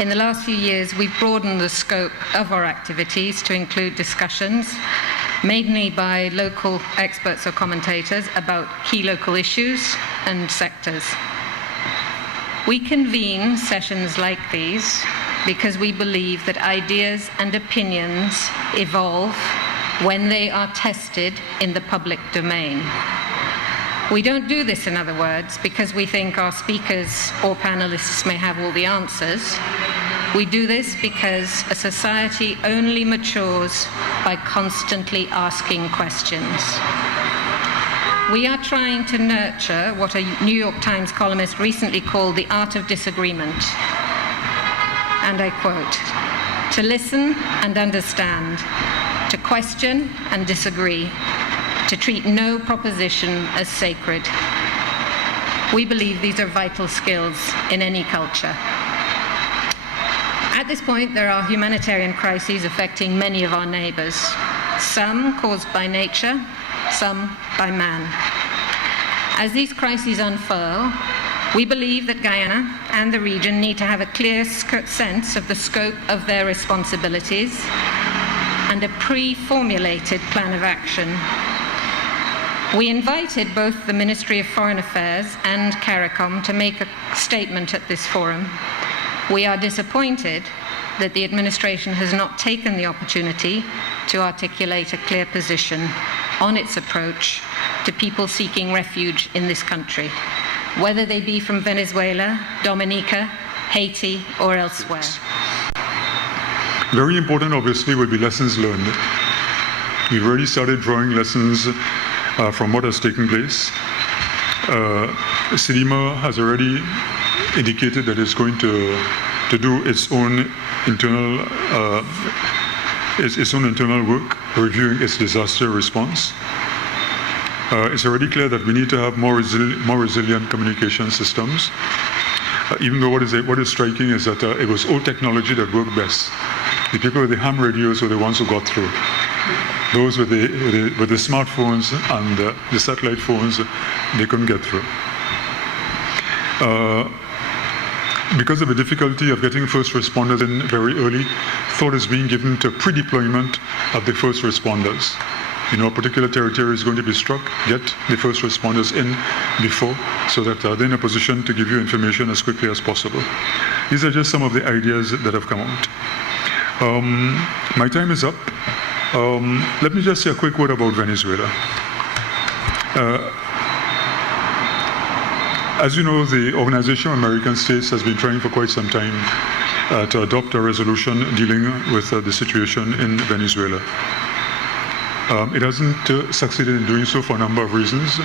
In the last few years, we've broadened the scope of our activities to include discussions, mainly by local experts or commentators, about key local issues and sectors. We convene sessions like these because we believe that ideas and opinions evolve when they are tested in the public domain. We don't do this, in other words, because we think our speakers or panelists may have all the answers. We do this because a society only matures by constantly asking questions. We are trying to nurture what a New York Times columnist recently called the art of disagreement. And I quote, "To listen and understand, to question and disagree, to treat no proposition as sacred." We believe these are vital skills in any culture. At this point, there are humanitarian crises affecting many of our neighbors, some caused by nature, some by man. As these crises unfurl, we believe that Guyana and the region need to have a clear sense of the scope of their responsibilities and a pre-formulated plan of action. We invited both the Ministry of Foreign Affairs and CARICOM to make a statement at this forum. We are disappointed that the administration has not taken the opportunity to articulate a clear position on its approach to people seeking refuge in this country, whether they be from Venezuela, Dominica, Haiti, or elsewhere. Very important, obviously, will be lessons learned. We've already started drawing lessons from what has taken place. CIDIMA has already indicated that it's going to do its own internal work, reviewing its disaster response. It's already clear that we need to have more resilient communication systems. Even though what is striking is that it was old technology that worked best. The people with the ham radios were the ones who got through. Those with the smartphones and the satellite phones, they couldn't get through. Because of the difficulty of getting first responders in very early, thought is being given to pre-deployment of the first responders. You know, a particular territory is going to be struck, get the first responders in before, so that they're in a position to give you information as quickly as possible. These are just some of the ideas that have come out. My time is up. Let me just say a quick word about Venezuela. As you know, the Organization of American States has been trying for quite some time to adopt a resolution dealing with the situation in Venezuela. It hasn't succeeded in doing so for a number of reasons,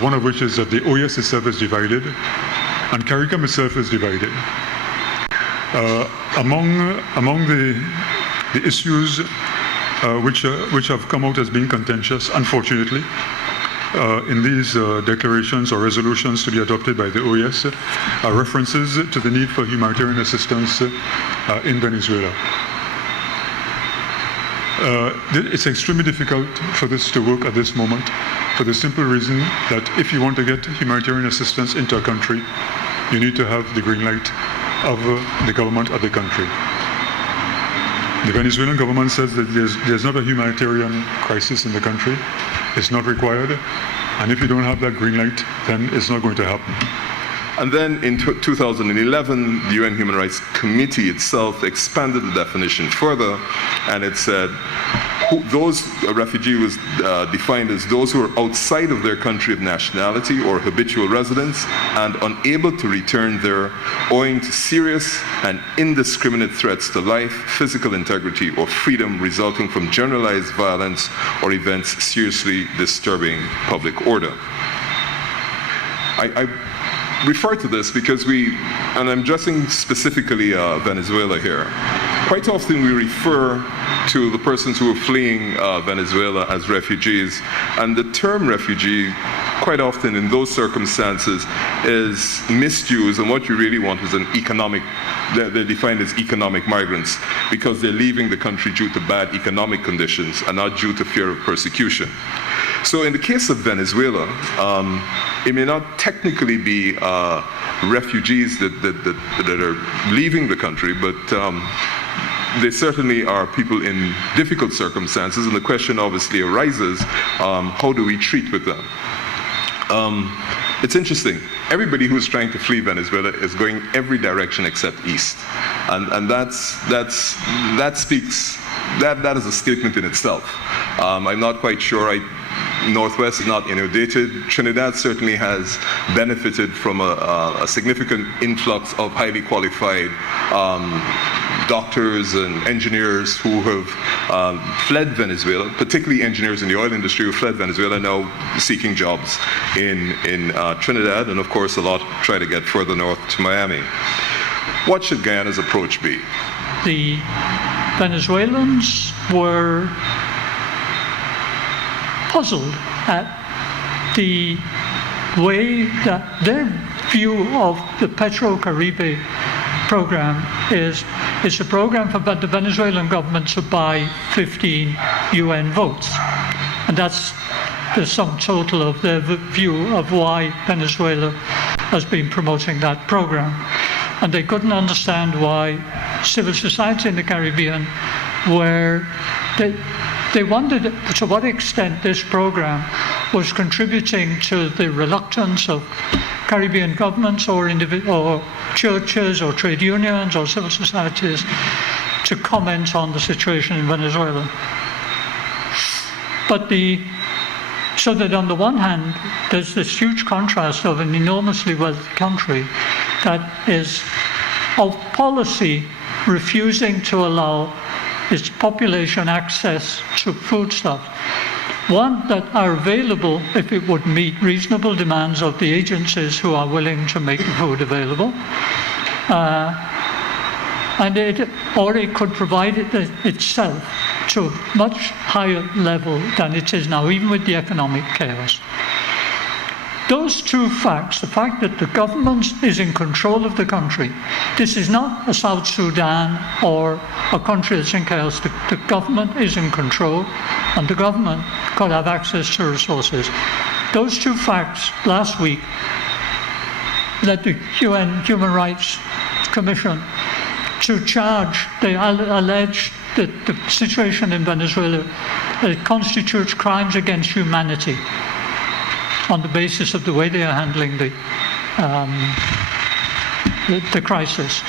one of which is that the OAS itself is divided, and CARICOM itself is divided. Among the issues which have come out as being contentious, unfortunately, in these declarations or resolutions to be adopted by the OAS are references to the need for humanitarian assistance in Venezuela. It's extremely difficult for this to work at this moment for the simple reason that if you want to get humanitarian assistance into a country, you need to have the green light of the government of the country. The Venezuelan government says that there's not a humanitarian crisis in the country. It's not required. And if you don't have that green light, then it's not going to happen. And then in 2011, the UN Human Rights Committee itself expanded the definition further, and it said those refugee was defined as those who are outside of their country of nationality or habitual residence and unable to return there owing to serious and indiscriminate threats to life, physical integrity, or freedom resulting from generalized violence or events seriously disturbing public order. I refer to this because and I'm addressing specifically Venezuela here, quite often we refer to the persons who are fleeing Venezuela as refugees, and the term refugee quite often in those circumstances is misused, and what you really want is an economic, they're defined as economic migrants because they're leaving the country due to bad economic conditions and not due to fear of persecution. So in the case of Venezuela, it may not technically be refugees that are leaving the country, but they certainly are people in difficult circumstances, and the question obviously arises, how do we treat with them? It's interesting. Everybody who's trying to flee Venezuela is going every direction except east, and that is a statement in itself. I'm not quite sure. Northwest is not inundated. Trinidad certainly has benefited from a significant influx of highly qualified doctors and engineers who have fled Venezuela, particularly engineers in the oil industry who fled Venezuela, now seeking jobs in Trinidad, and of course a lot try to get further north to Miami. What should Guyana's approach be? The Venezuelans were puzzled at the way that their view of the Petro-Caribe program is it's a program for the Venezuelan government to buy 15 UN votes. And that's the sum total of their view of why Venezuela has been promoting that program. And they couldn't understand why civil society in the Caribbean, where they wondered to what extent this program was contributing to the reluctance of Caribbean governments or churches or trade unions or civil societies to comment on the situation in Venezuela. But so that on the one hand, there's this huge contrast of an enormously wealthy country that is of policy refusing to allow its population access to foodstuffs. One, that are available if it would meet reasonable demands of the agencies who are willing to make the food available. Or it could provide it itself to a much higher level than it is now, even with the economic chaos. Those two facts, the fact that the government is in control of the country, this is not a South Sudan or a country that's in chaos. The government is in control, and the government could have access to resources. Those two facts last week led the UN Human Rights Commission to charge, they allege that the situation in Venezuela constitutes crimes against humanity on the basis of the way they are handling the crisis.